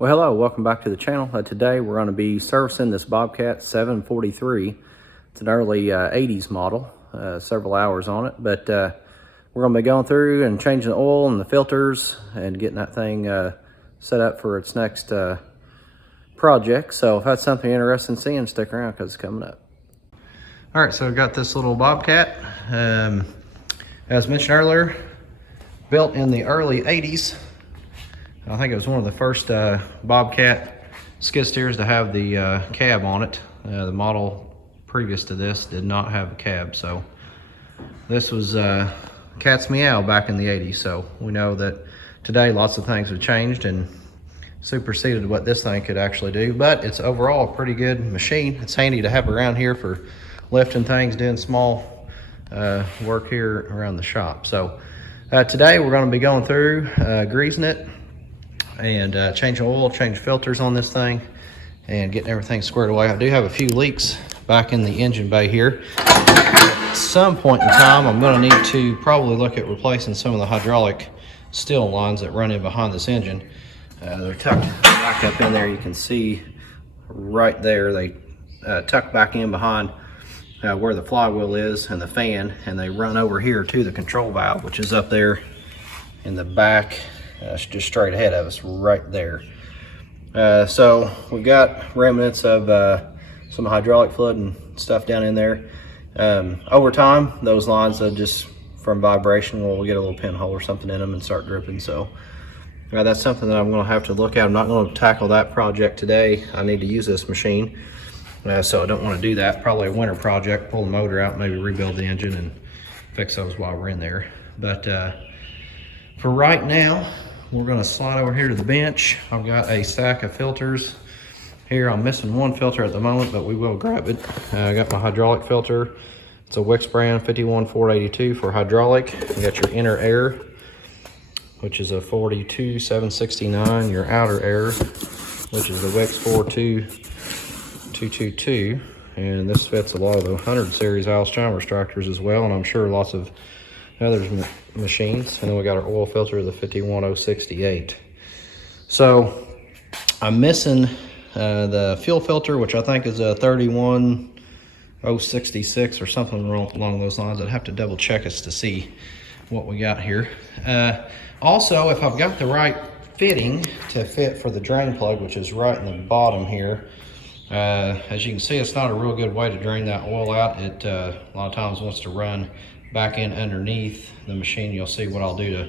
Well, hello, welcome back to the channel. Today we're going to be servicing this Bobcat 743. It's an early 80s model, several hours on it, but we're going to be going through and changing the oil and the filters and getting that thing set up for its next project. So if that's something you're interested in seeing, stick around because it's coming up. All right, so I've got this little Bobcat. As mentioned earlier, built in the early 80s. I think it was one of the first Bobcat skid steers to have the cab on it. The model previous to this did not have a cab, so this was cat's meow back in the 80s. So we know that today lots of things have changed and superseded what this thing could actually do, but it's overall a pretty good machine. It's handy to have around here for lifting things, doing small work here around the shop. So today we're going to be going through greasing it and changing oil, change filters on this thing, and getting everything squared away. I do have a few leaks back in the engine bay here. At some point in time, I'm going to need to probably look at replacing some of the hydraulic steel lines that run in behind this engine. They're tucked back up in there. You can see right there, they tuck back in behind where the flywheel is and the fan, and they run over here to the control valve, which is up there in the back. Just straight ahead of us right there. So we've got remnants of some hydraulic fluid and stuff down in there. Over time, those lines just from vibration will get a little pinhole or something in them and start dripping. So that's something that I'm going to have to look at. I'm not going to tackle that project today. I need to use this machine, so I don't want to do that. Probably a winter project, pull the motor out, maybe rebuild the engine and fix those while we're in there. But for right now, we're going to slide over here to the bench. I've got a stack of filters here. I'm missing one filter at the moment, but we will grab it. I got my hydraulic filter. It's a Wix brand 51482 for hydraulic. You got your inner air, which is a 42769. Your outer air, which is the Wix 42222. And this fits a lot of the 100 series Allis-Chalmers tractors as well, and I'm sure lots of others machines. And then we got our oil filter, the 51068. So I'm missing the fuel filter, which I think is a 31066 or something along those lines. I'd have to double check us to see what we got here. Also, if I've got the right fitting to fit for the drain plug, which is right in the bottom here, as you can see, it's not a real good way to drain that oil out. It a lot of times wants to run back in underneath the machine. You'll see what I'll do to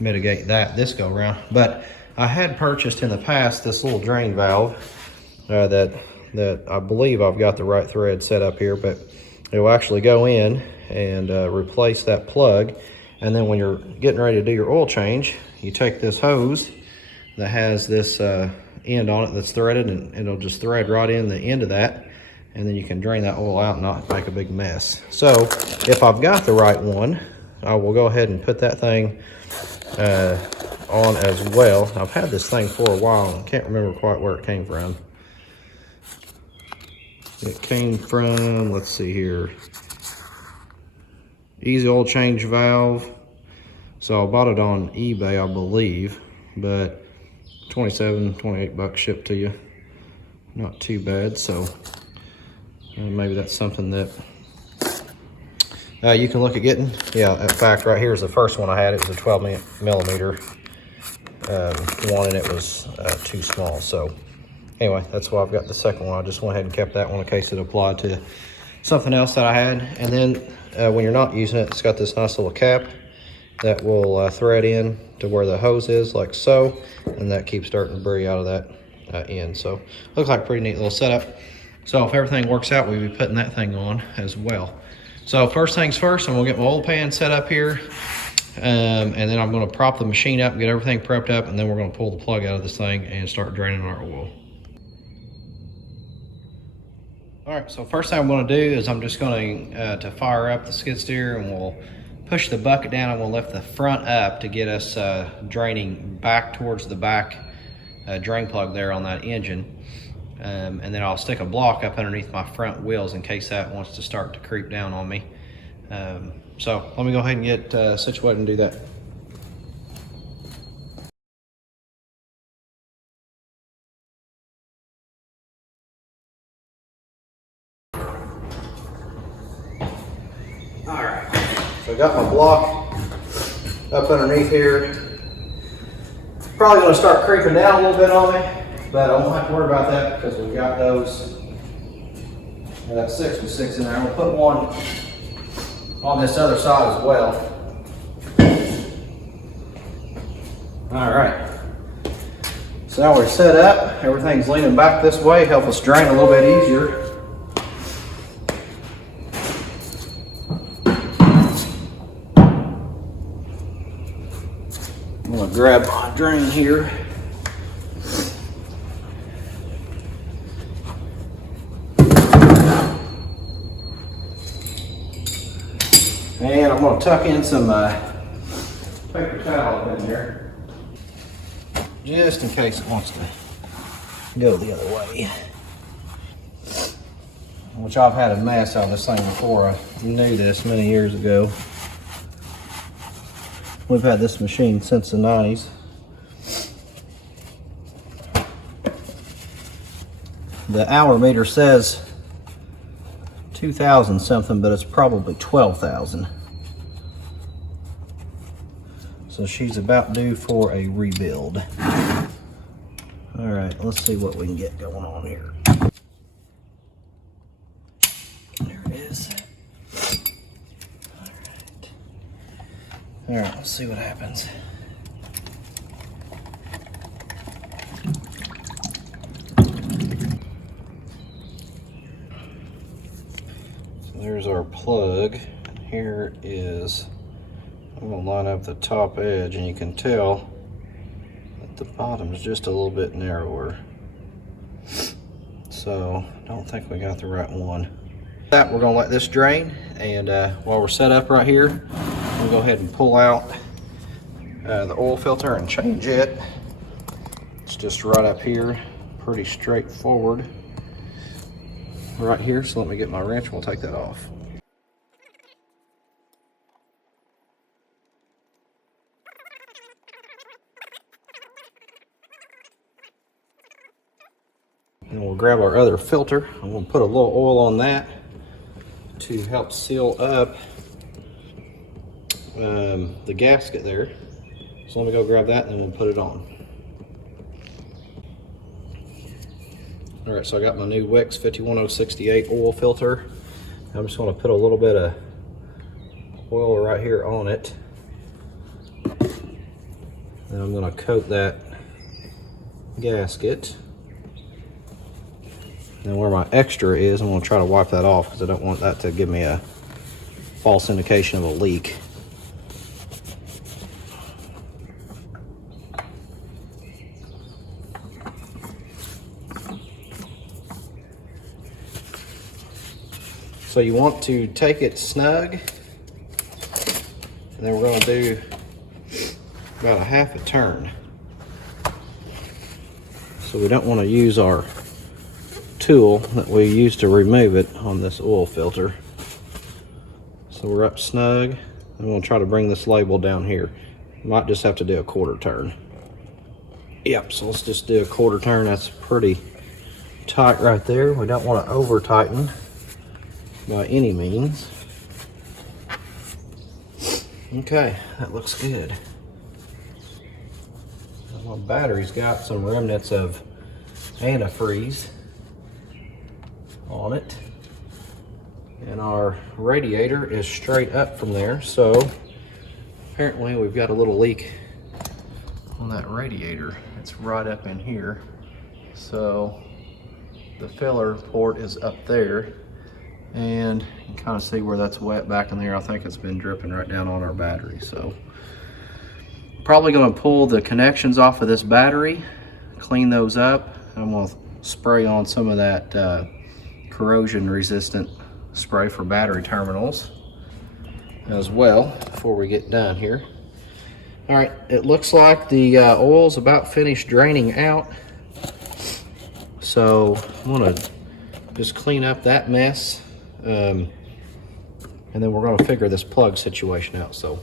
mitigate that this go around. But I had purchased in the past this little drain valve that I believe I've got the right thread set up here, but it will actually go in and replace that plug. And then when you're getting ready to do your oil change, you take this hose that has this end on it that's threaded, and it'll just thread right in the end of that, and then you can drain that oil out and not make a big mess. So if I've got the right one, I will go ahead and put that thing on as well. I've had this thing for a while and can't remember quite where it came from. It came from, let's see here, Easy Oil Change Valve. So I bought it on eBay, I believe, but 28 bucks shipped to you. Not too bad. So maybe that's something that you can look at getting. Yeah, in fact, right here is the first one I had. It was a 12 millimeter one, and it was too small. So anyway, that's why I've got the second one. I just went ahead and kept that one in case it applied to something else that I had. And then when you're not using it, it's got this nice little cap that will thread in to where the hose is, like so, and that keeps dirt and debris out of that end. So looks like a pretty neat little setup. So if everything works out, we'll be putting that thing on as well. So first things first, I'm gonna get my oil pan set up here, and then I'm gonna prop the machine up and get everything prepped up, and then we're gonna pull the plug out of this thing and start draining our oil. All right, so first thing I'm gonna do is I'm just going to fire up the skid steer, and we'll push the bucket down, and we'll lift the front up to get us draining back towards the back drain plug there on that engine. And then I'll stick a block up underneath my front wheels in case that wants to start to creep down on me. So let me go ahead and get situated and do that. So I got my block up underneath here. Probably gonna start creeping down a little bit on me, but I won't have to worry about that because we've got those, that 6x6 in there. I'm gonna put one on this other side as well. All right. So now we're set up. Everything's leaning back this way, help us drain a little bit easier. I'm gonna grab my drain here. And I'm gonna tuck in some paper towel up in there, just in case it wants to go the other way. Which I've had a mess on this thing before. I knew this many years ago. We've had this machine since the 90s. The hour meter says 2,000 something, but it's probably 12,000. So she's about due for a rebuild. All right, let's see what we can get going on here. There it is. All right, let's see what happens. So there's our plug. Here is, I'm gonna line up the top edge, and you can tell that the bottom is just a little bit narrower. So I don't think we got the right one. That we're gonna let this drain, and while we're set up right here, we'll go ahead and pull out the oil filter and change it. It's just right up here, pretty straightforward right here. So let me get my wrench and we'll take that off. And we'll grab our other filter. I'm going to put a little oil on that to help seal up the gasket there. So let me go grab that and then we'll put it on. All right, so I got my new Wix 51068 oil filter. I'm just going to put a little bit of oil right here on it. Then I'm going to coat that gasket. And where my extra is, I'm going to try to wipe that off because I don't want that to give me a false indication of a leak. So you want to take it snug, and then we're going to do about a half a turn. So we don't want to use our tool that we use to remove it on this oil filter. So we're up snug. I'm going to try to bring this label down here. Might just have to do a quarter turn. Yep, so let's just do a quarter turn. That's pretty tight right there. We don't want to over tighten by any means. Okay, that looks good. My battery's got some remnants of antifreeze on it, and our radiator is straight up from there, so apparently we've got a little leak on that radiator. It's right up in here, so the filler port is up there, and you can kind of see where that's wet back in there. I think it's been dripping right down on our battery. So probably going to pull the connections off of this battery, clean those up. I'm going to spray on some of that corrosion resistant spray for battery terminals as well before we get done here. All right, it looks like the oil's about finished draining out. So I'm going to just clean up that mess. And then we're going to figure this plug situation out. So,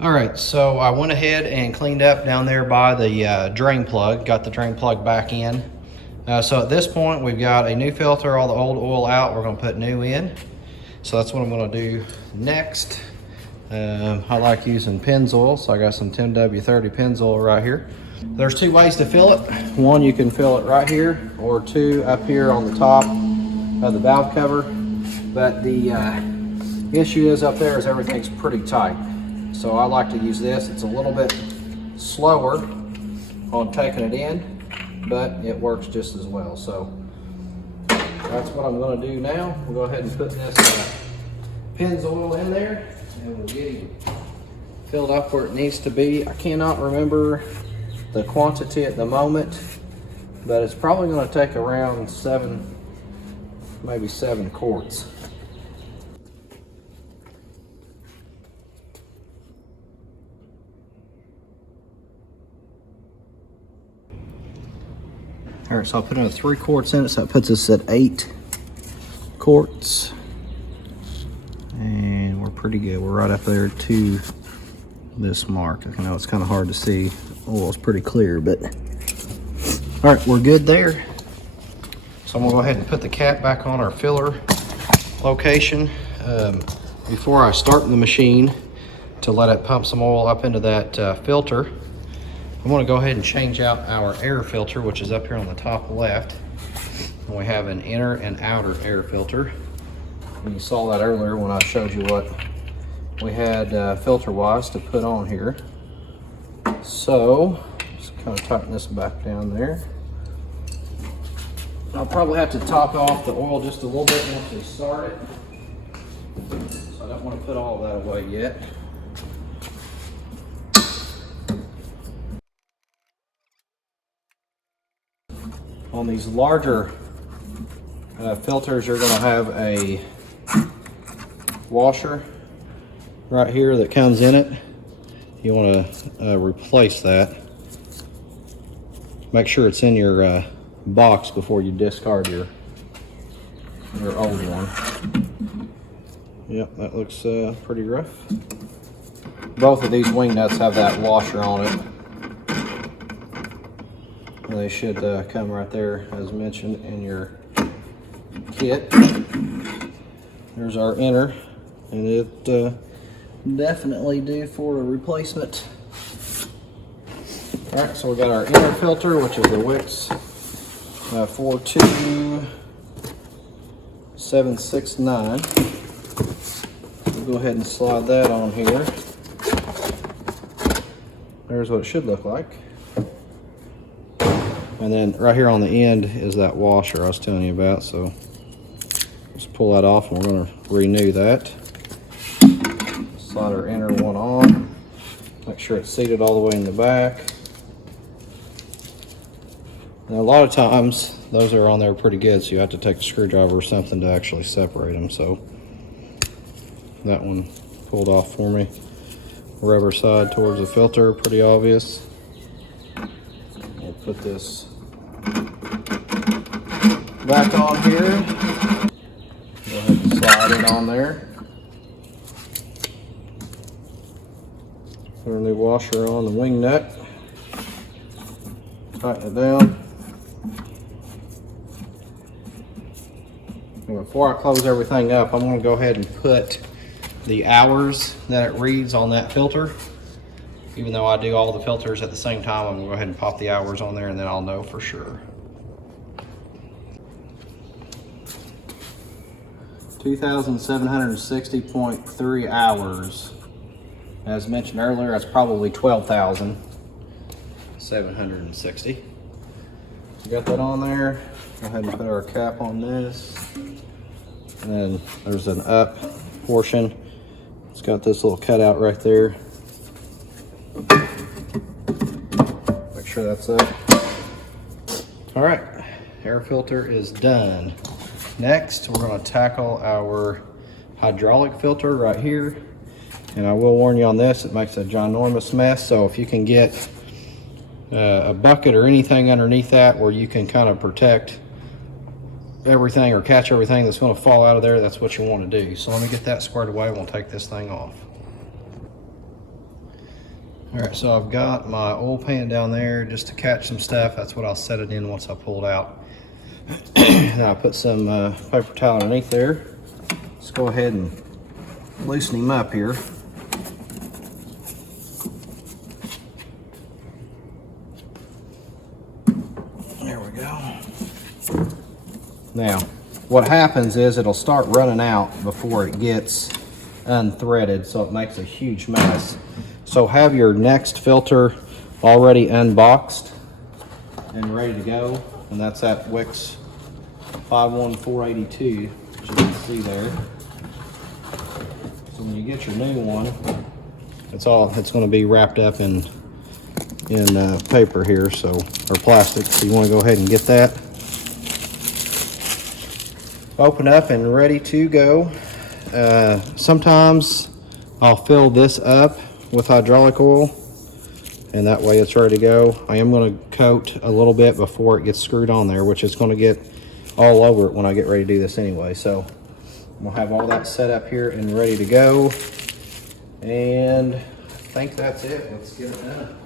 all right, so I went ahead and cleaned up down there by the drain plug, got the drain plug back in. So at this point, we've got a new filter, all the old oil out, we're going to put new in. So that's what I'm gonna do next. I like using Pennzoil, so I got some 10W30 Pennzoil right here. There's two ways to fill it. One, you can fill it right here, or two, up here on the top of the valve cover. But the issue is up there is everything's pretty tight. So I like to use this. It's a little bit slower on taking it in, but it works just as well. So that's what I'm gonna do now. We'll go ahead and put this Pennzoil in there, and we'll get it filled up where it needs to be. I cannot remember the quantity at the moment, but it's probably going to take around 7, maybe 7 quarts. All right, so I'll put another 3 quarts in it, so that puts us at 8 quarts. And we're pretty good. We're right up there to this mark. I know it's kind of hard to see. Oil's pretty clear, but all right, we're good there. So I'm gonna go ahead and put the cap back on our filler location. Before I start the machine to let it pump some oil up into that filter, I'm gonna go ahead and change out our air filter, which is up here on the top left. And we have an inner and outer air filter. And you saw that earlier when I showed you what we had filter-wise to put on here. So, just kind of tighten this back down there. I'll probably have to top off the oil just a little bit once we start it. So I don't want to put all of that away yet. On these larger filters, you're going to have a washer right here that comes in it. You want to replace that. Make sure it's in your box before you discard your old one. Yep, that looks pretty rough. Both of these wing nuts have that washer on it. And they should come right there as mentioned in your kit. There's our inner, and it definitely due for a replacement. All right, so we got our inner filter, which is the Wix 42769. We'll go ahead and slide that on here. There's what it should look like. And then right here on the end is that washer I was telling you about. So just pull that off, and we're going to renew that. Slide our inner one on. Make sure it's seated all the way in the back. Now, a lot of times those are on there pretty good, so you have to take a screwdriver or something to actually separate them. So that one pulled off for me. Rubber side towards the filter, pretty obvious. We'll put this back on here. Go ahead and slide it on there. Put our new washer on the wing nut. Tighten it down. And before I close everything up, I'm going to go ahead and put the hours that it reads on that filter. Even though I do all the filters at the same time, I'm going to go ahead and pop the hours on there, and then I'll know for sure. 2,760.3 hours. As mentioned earlier, that's probably 12,760. Got that on there. Go ahead and put our cap on this. And then there's an up portion. It's got this little cutout right there. Make sure that's up. All right, air filter is done. Next, we're going to tackle our hydraulic filter right here. And I will warn you on this, it makes a ginormous mess. So if you can get a bucket or anything underneath that where you can kind of protect everything or catch everything that's going to fall out of there, that's what you want to do. So let me get that squared away. We'll take this thing off. All right, so I've got my oil pan down there just to catch some stuff. That's what I'll set it in once I pull it out. Now I put some paper towel underneath there. Just go ahead and loosen him up here. There we go. Now, what happens is it'll start running out before it gets unthreaded, so it makes a huge mess. So have your next filter already unboxed and ready to go, and that's that Wix 51482, as you can see there. So when you get your new one, it's going to be wrapped up in paper here, so, or plastic. So you want to go ahead and get that open up and ready to go. Sometimes I'll fill this up with hydraulic oil, and that way it's ready to go. I am going to coat a little bit before it gets screwed on there, which is going to get all over it when I get ready to do this anyway. So we'll have all that set up here and ready to go, and I think that's it. Let's get it done.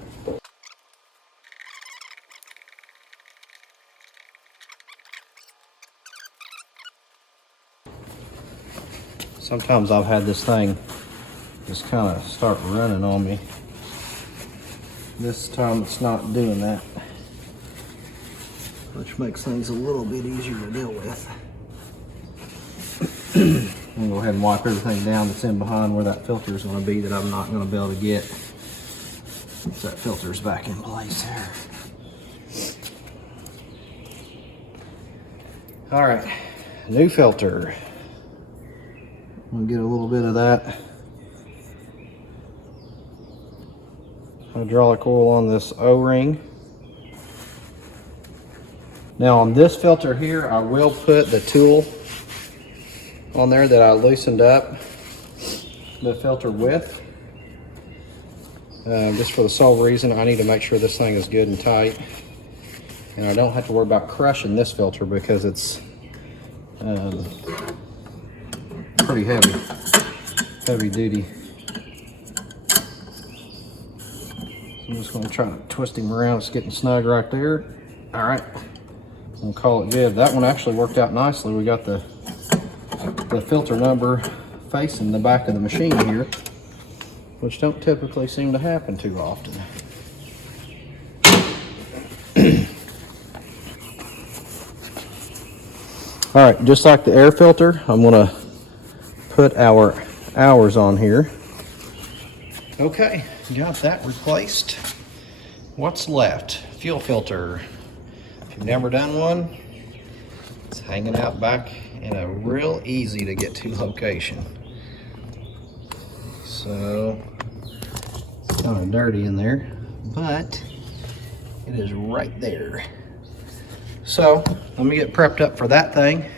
Sometimes I've had this thing just kind of start running on me. This time it's not doing that, which makes things a little bit easier to deal with. I'm going to go ahead and wipe everything down that's in behind where that filter is going to be that I'm not going to be able to get. So that filter's back in place there. All right, new filter. I'm going to get a little bit of that hydraulic oil on this O-ring. Now on this filter here, I will put the tool on there that I loosened up the filter with, just for the sole reason I need to make sure this thing is good and tight, and I don't have to worry about crushing this filter because it's pretty heavy duty. So I'm just going to try to twist him around. It's getting snug right there. All right, we'll call it good. That one actually worked out nicely. We got the filter number facing the back of the machine here, which don't typically seem to happen too often. All right, just like the air filter, I'm going to put our hours on here. Okay, got that replaced. What's left? Fuel filter. If you've never done one, it's hanging out back in a real easy to get to location. So it's kind of dirty in there, but it is right there. So let me get prepped up for that thing.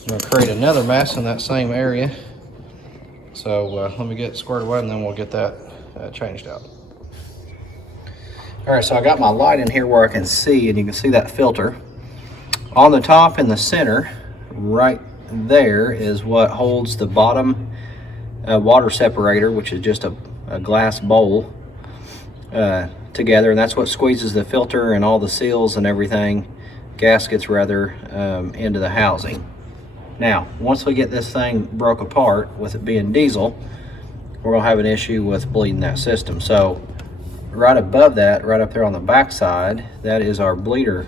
I'm going to create another mess in that same area. So let me get squared away and then we'll get that changed out. All right, so I got my light in here where I can see, and you can see that filter. On the top in the center, right there, is what holds the bottom water separator, which is just a glass bowl together, and that's what squeezes the filter and all the seals and everything, gaskets rather, into the housing. Now, once we get this thing broke apart, with it being diesel, we're gonna have an issue with bleeding that system. So right above that, right up there on the back side, that is our bleeder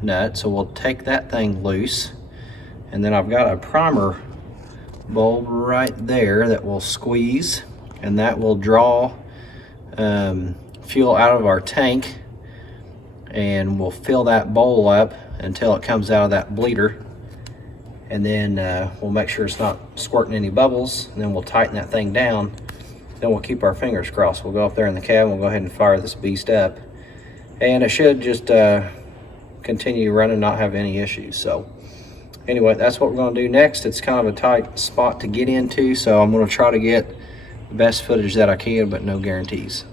nut. So we'll take that thing loose, and then I've got a primer bulb right there that will squeeze, and that will draw fuel out of our tank, and we'll fill that bowl up until it comes out of that bleeder, and then we'll make sure it's not squirting any bubbles, and then we'll tighten that thing down. Then we'll keep our fingers crossed. We'll go up there in the cab, we'll go ahead and fire this beast up, and it should just continue running, not have any issues. So anyway, that's what we're going to do next. It's kind of a tight spot to get into, so I'm going to try to get the best footage that I can, but no guarantees.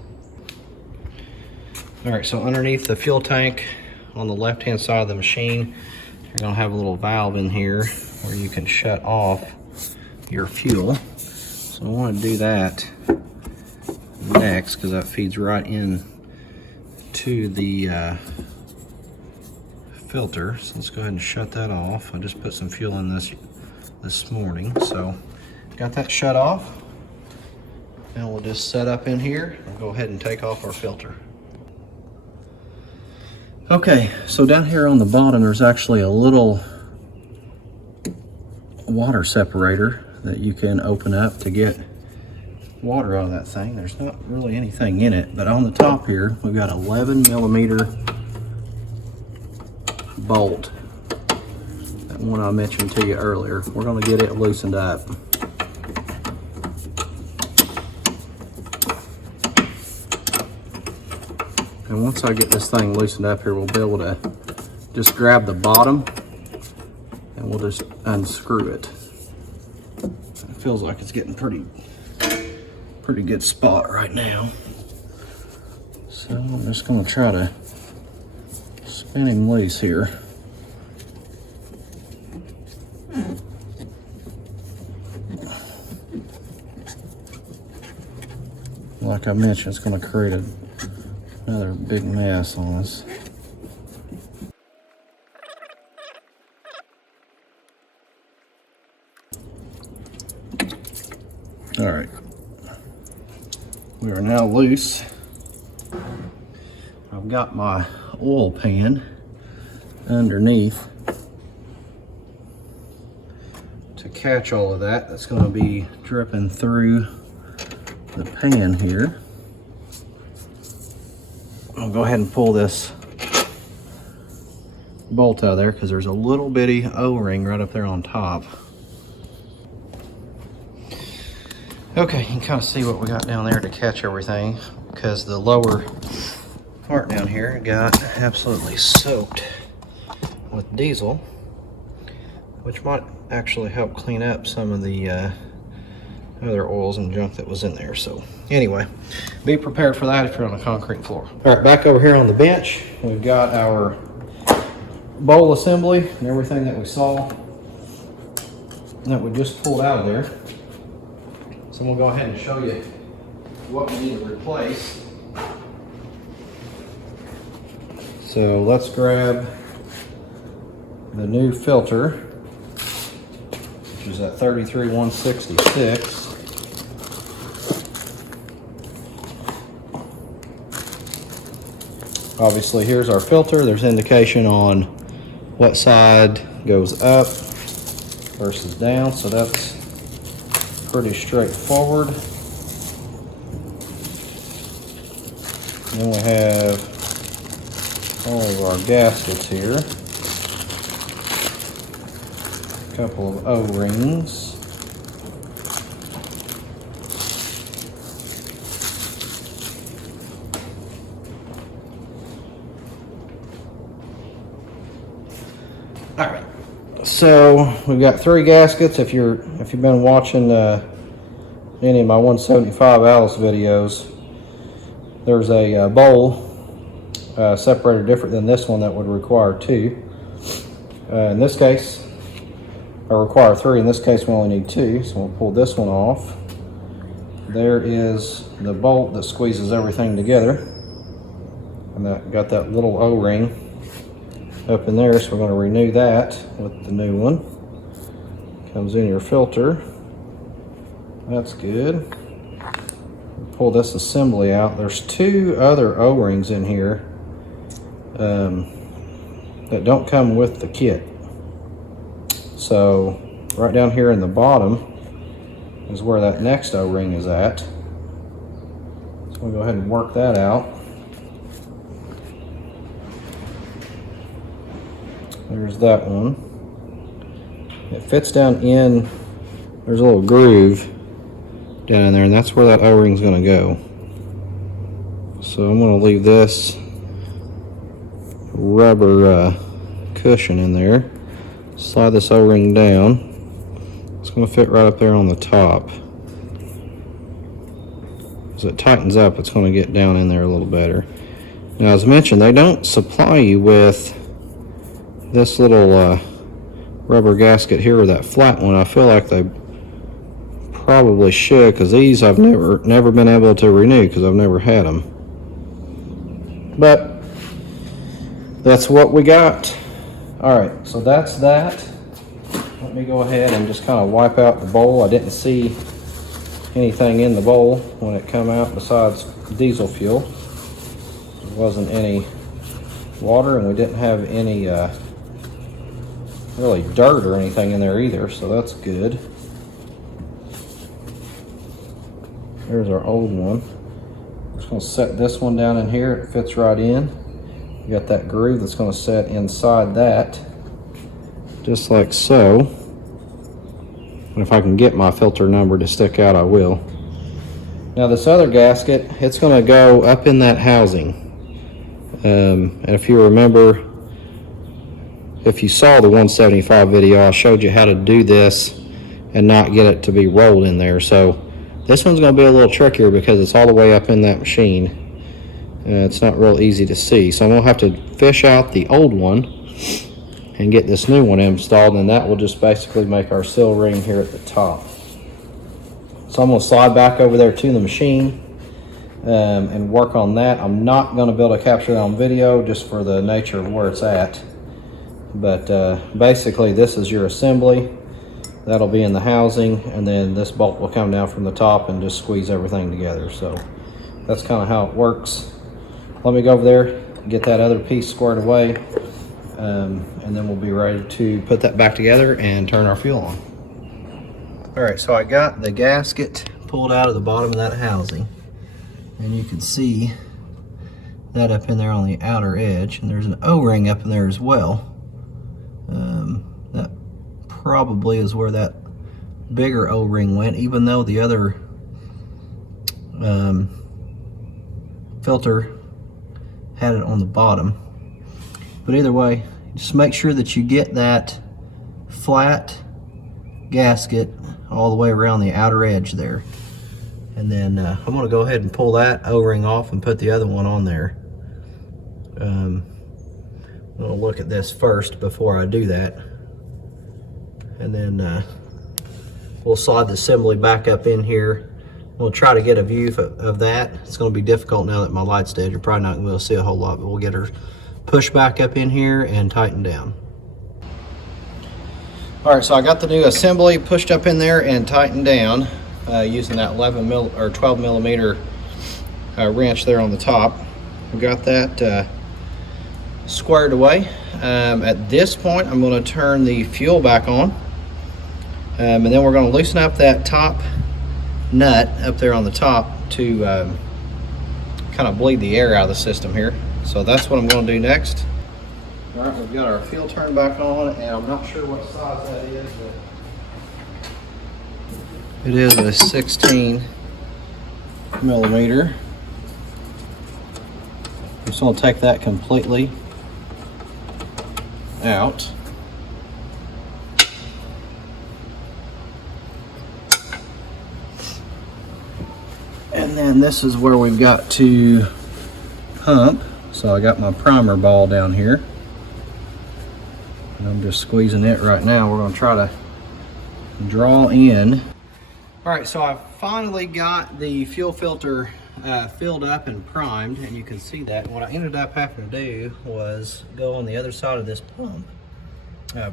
All right, so underneath the fuel tank on the left hand side of the machine, you're going to have a little valve in here where you can shut off your fuel. So I want to do that next because that feeds right in to the filter. So let's go ahead and shut that off. I just put some fuel in this this morning. So got that shut off. Now we'll just set up in here and go ahead and take off our filter. Okay, so down here on the bottom, there's actually a little water separator that you can open up to get water out of that thing. There's not really anything in it, but on the top here, we've got 11mm bolt. That one I mentioned to you earlier. We're gonna get it loosened up. And once I get this thing loosened up here, we'll be able to just grab the bottom and we'll just unscrew it. It feels like it's getting pretty good spot right now. So I'm just gonna try to spin him loose here. Like I mentioned, it's gonna create another big mess on us. All right, we are now loose. I've got my oil pan underneath to catch all of that. That's going to be dripping through the pan here. I'll go ahead and pull this bolt out of there because there's a little bitty O-ring right up there on top. Okay, you can kind of see what we got down there to catch everything, because the lower part down here got absolutely soaked with diesel, which might actually help clean up some of the other oils and junk that was in there. So anyway, be prepared for that if you're on a concrete floor. All right, back over here on the bench, we've got our bowl assembly and everything that we saw that we just pulled out of there. So we'll go ahead and show you what we need to replace. So let's grab the new filter, which is at 33-166. Obviously, here's our filter. There's indication on what side goes up versus down, so that's pretty straightforward. And then we have all of our gaskets here. A couple of O-rings. All right. So we've got 3 gaskets. If you've been watching any of my 175 Alice videos, there's a bowl separator different than this one that would require 2. In this case, I require 3. In this case, we only need 2. So we'll pull this one off. There is the bolt that squeezes everything together, and that got that little O-ring up in there, so we're going to renew that with the new one. Comes in your filter. That's good. Pull this assembly out. There's 2 other O-rings in here that don't come with the kit. So right down here in the bottom is where that next O-ring is at. So we'll go ahead and work that out. There's that one. It fits down in, there's a little groove down in there, and that's where that O-ring is going to go. So I'm going to leave this rubber cushion in there. Slide this O-ring down. It's going to fit right up there on the top. As it tightens up, it's going to get down in there a little better. Now, as mentioned, they don't supply you with this little rubber gasket here, or that flat one. I feel like they probably should, because these I've never been able to renew because I've never had them. But that's what we got. All right, so that's that. let me go ahead and just kind of wipe out the bowl. I didn't see anything in the bowl when it come out besides diesel fuel. There wasn't any water, and we didn't have any really dirt or anything in there either, so that's good. There's our old one. We're just going to set this one down in here. It fits right in. We got that groove that's going to set inside that, just like so. And if I can get my filter number to stick out, I will. Now this other gasket, it's going to go up in that housing. And if you remember, if you saw the 175 video, I showed you how to do this and not get it to be rolled in there. So this one's going to be a little trickier because it's all the way up in that machine. It's not real easy to see. So I'm going to have to fish out the old one and get this new one installed, and that will just basically make our seal ring here at the top. So I'm going to slide back over there to the machine and work on that. I'm not going to be able to capture that on video just for the nature of where it's at. But basically this is your assembly. That'll be in the housing, and then this bolt will come down from the top and just squeeze everything together. So that's kind of how it works. Let me go over there, get that other piece squared away, and then we'll be ready to put that back together and turn our fuel on. All right, so I got the gasket pulled out of the bottom of that housing, and you can see that up in there on the outer edge, and there's an O-ring up in there as well. That probably is where that bigger O-ring went, even though the other filter had it on the bottom. But either way, just make sure that you get that flat gasket all the way around the outer edge there. And then I'm going to go ahead and pull that O-ring off and put the other one on there. I'm going to look at this first before I do that. And then we'll slide the assembly back up in here. We'll try to get a view of that. It's going to be difficult now that my light's dead. You're probably not going to be able to see a whole lot, but we'll get her pushed back up in here and tighten down. All right, so I got the new assembly pushed up in there and tightened down using that 12 millimeter wrench there on the top. We got that squared away. At this point, I'm going to turn the fuel back on, and then we're going to loosen up that top nut up there on the top to kind of bleed the air out of the system here. So that's what I'm going to do next. All right, we've got our fuel turned back on, and I'm not sure what size that is, but it is a 16 millimeter. I'm just going to take that completely out. And then this is where we've got to pump. So I got my primer ball down here, and I'm just squeezing it right now. We're going to try to draw in. All right, so I finally got the fuel filter filled up and primed, and you can see that. What I ended up having to do was go on the other side of this pump,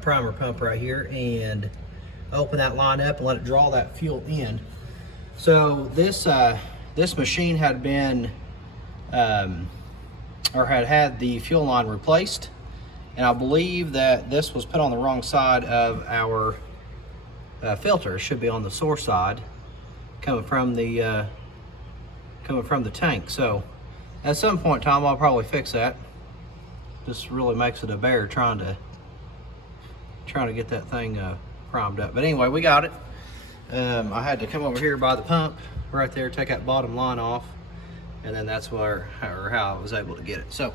primer pump right here, and open that line up and let it draw that fuel in. So this machine had been or had the fuel line replaced, and I believe that this was put on the wrong side of our filter. It should be on the source side, coming from the tank. So at some point in time, I'll probably fix that. This really makes it a bear trying to get that thing primed up. But anyway, we got it. I had to come over here by the pump right there, take that bottom line off, and then that's how I was able to get it. So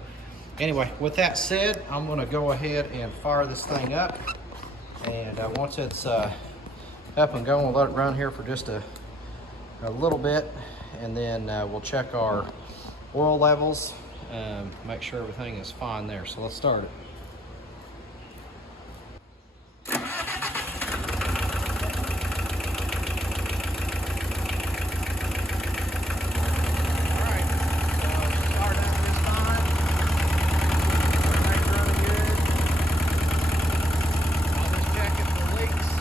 anyway, with that said, I'm going to go ahead and fire this thing up, and once it's up and going, we'll let it run here for just a little bit, and then we'll check our oil levels, make sure everything is fine there. So let's start it. Leaks.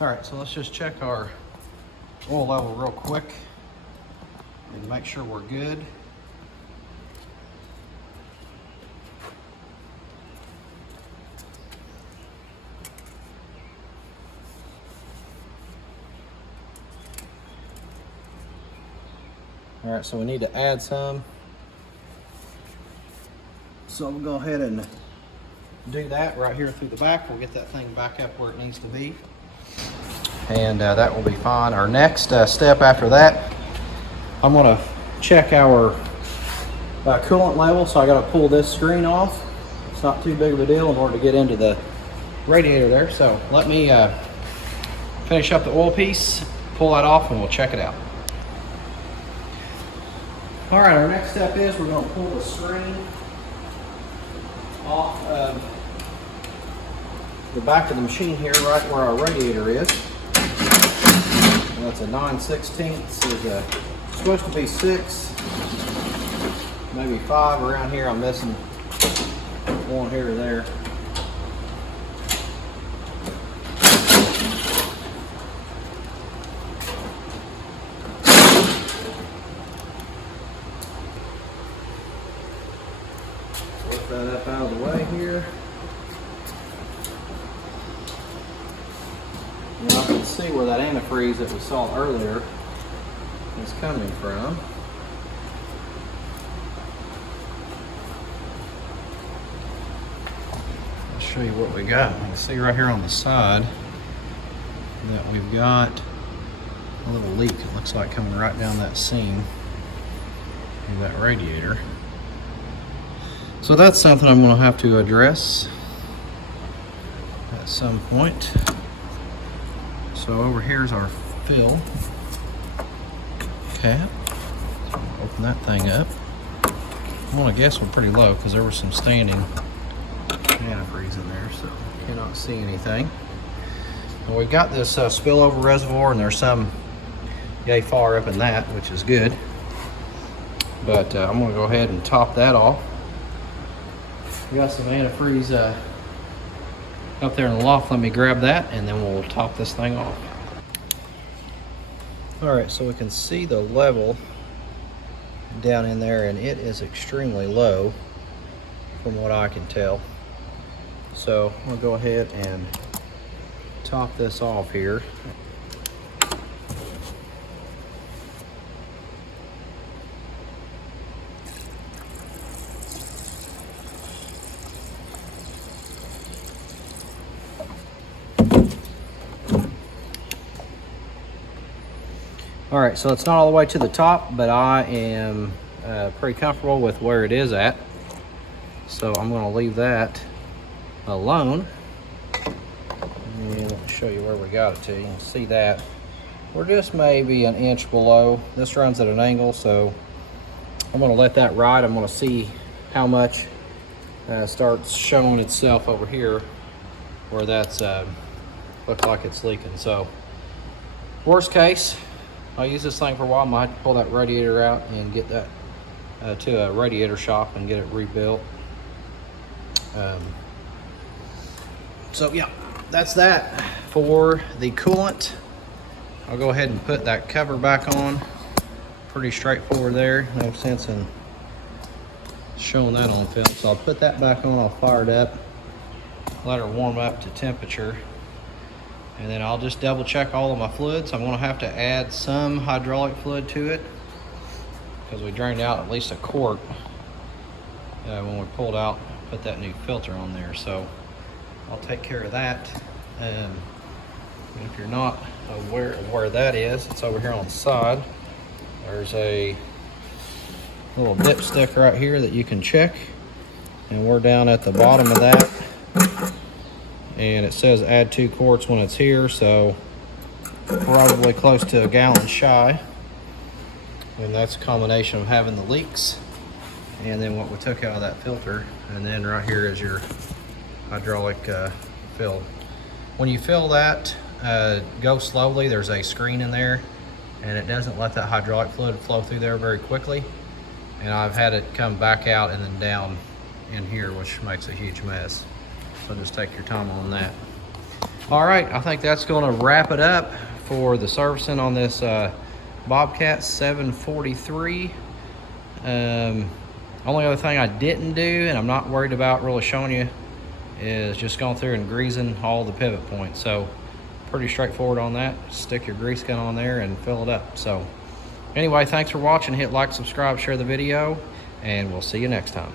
All right, so let's just check our oil level real quick and make sure we're good. All right, so we need to add some. So we'll go ahead and do that right here through the back. We'll get that thing back up where it needs to be. And that will be fine. Our next step after that, I'm gonna check our coolant level. So I gotta pull this screen off. It's not too big of a deal in order to get into the radiator there. So let me finish up the oil piece, pull that off, and we'll check it out. All right, our next step is we're gonna pull the screen off of the back of the machine here, right where our radiator is. And that's a 9/16. Is supposed to be 6, maybe 5 around here. I'm missing one here or there. Lift that up out of the way here. And I can see where that antifreeze that we saw earlier is coming from. I'll show you what we got. You can see right here on the side that we've got a little leak. It looks like coming right down that seam of that radiator. So that's something I'm going to have to address at some point. So over here's our fill cap. So open that thing up. I want to guess we're pretty low because there was some standing antifreeze in there, so cannot see anything. Well, we've got this spillover reservoir, and there's some yay far up in that, which is good. But I'm going to go ahead and top that off. We got some antifreeze up there in the loft. Let me grab that and then we'll top this thing off. All right, so we can see the level down in there, and it is extremely low from what I can tell. So we'll go ahead and top this off here. All right, so it's not all the way to the top, but I am pretty comfortable with where it is at. So I'm gonna leave that alone. And let me show you where we got it to. You can see that we're just maybe an inch below. This runs at an angle, so I'm gonna let that ride. I'm gonna see how much starts showing itself over here where that's look like it's leaking. So worst case, I'll use this thing for a while. I might pull that radiator out and get that to a radiator shop and get it rebuilt. So yeah, that's that for the coolant. I'll go ahead and put that cover back on. Pretty straightforward there. No sense in showing that on film. So I'll put that back on. I'll fire it up, let her warm up to temperature. And then I'll just double check all of my fluids. I'm gonna have to add some hydraulic fluid to it because we drained out at least a quart when we pulled out, put that new filter on there. So I'll take care of that. And if you're not aware of where that is, it's over here on the side. There's a little dipstick right here that you can check. And we're down at the bottom of that. And it says add 2 quarts when it's here, so probably close to a gallon shy. And that's a combination of having the leaks and then what we took out of that filter. And then right here is your hydraulic fill. When you fill that, go slowly. There's a screen in there and it doesn't let that hydraulic fluid flow through there very quickly. And I've had it come back out and then down in here, which makes a huge mess. So just take your time on that. All right, I think that's going to wrap it up for the servicing on this Bobcat 743. Only other thing I didn't do, and I'm not worried about really showing you, is just going through and greasing all the pivot points. So pretty straightforward on that. Stick your grease gun on there and fill it up. So anyway, thanks for watching. Hit like, subscribe, share the video, and we'll see you next time.